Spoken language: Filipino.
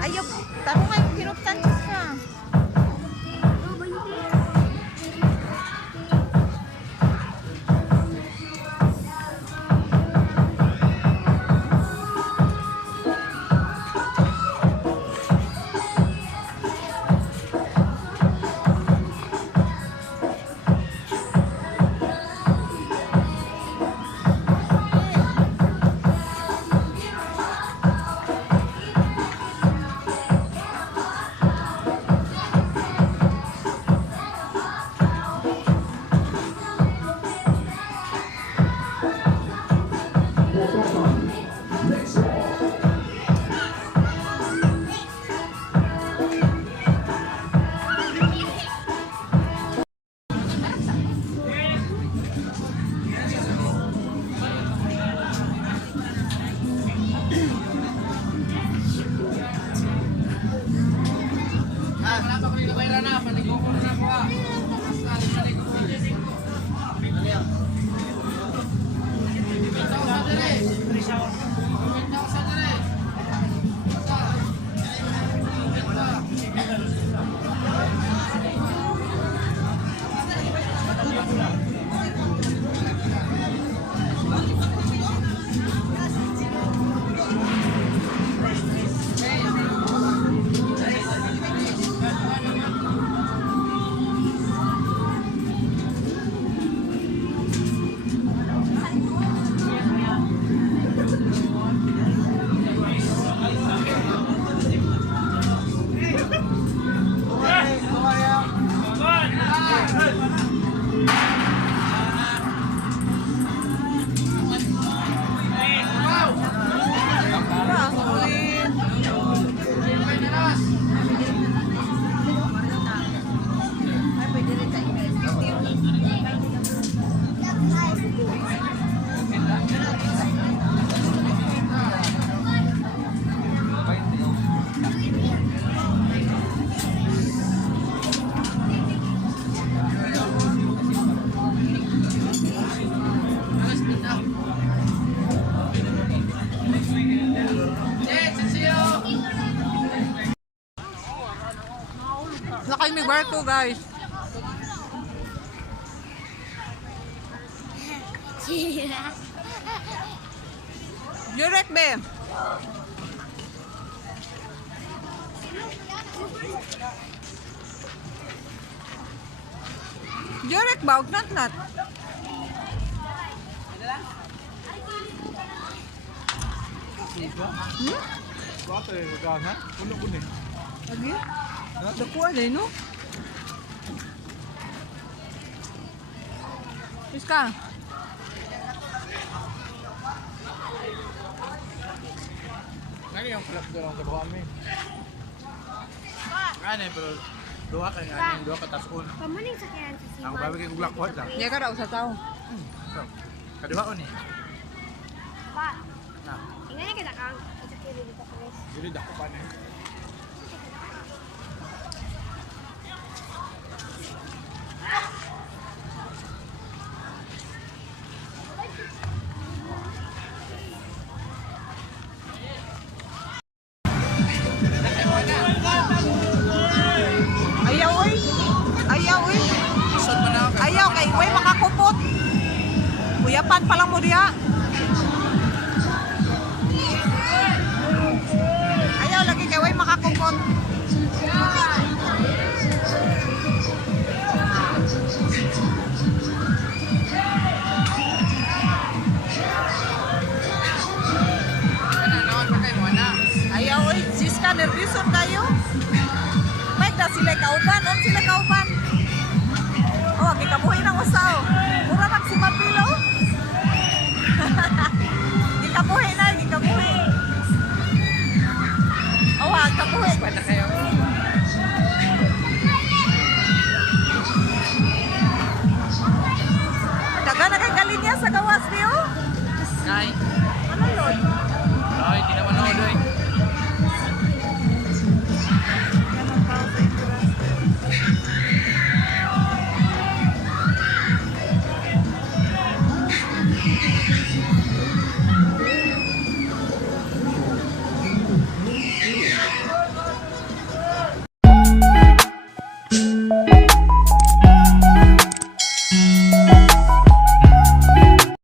Ayop, taro nga yung kinuptan siya. Lakay may barko, guys. Jurek, be. Jurek ba? Nat. Kuwate, gana? Puno ko ni. Lagi? Dakuha din, no? Iska. Nani yung palak doon sa buwan mi? Ano pero dua ka nga dua ka tasun. Pamaning sakyan sa Ang bawi kay guglak ko lang. Iya ka raw sa tao. Kaduha ko ni. Pa. Na. Ingay kita kang sakyan dito pa guys. Dili dako pa ni. Yapan pa lang mo diha.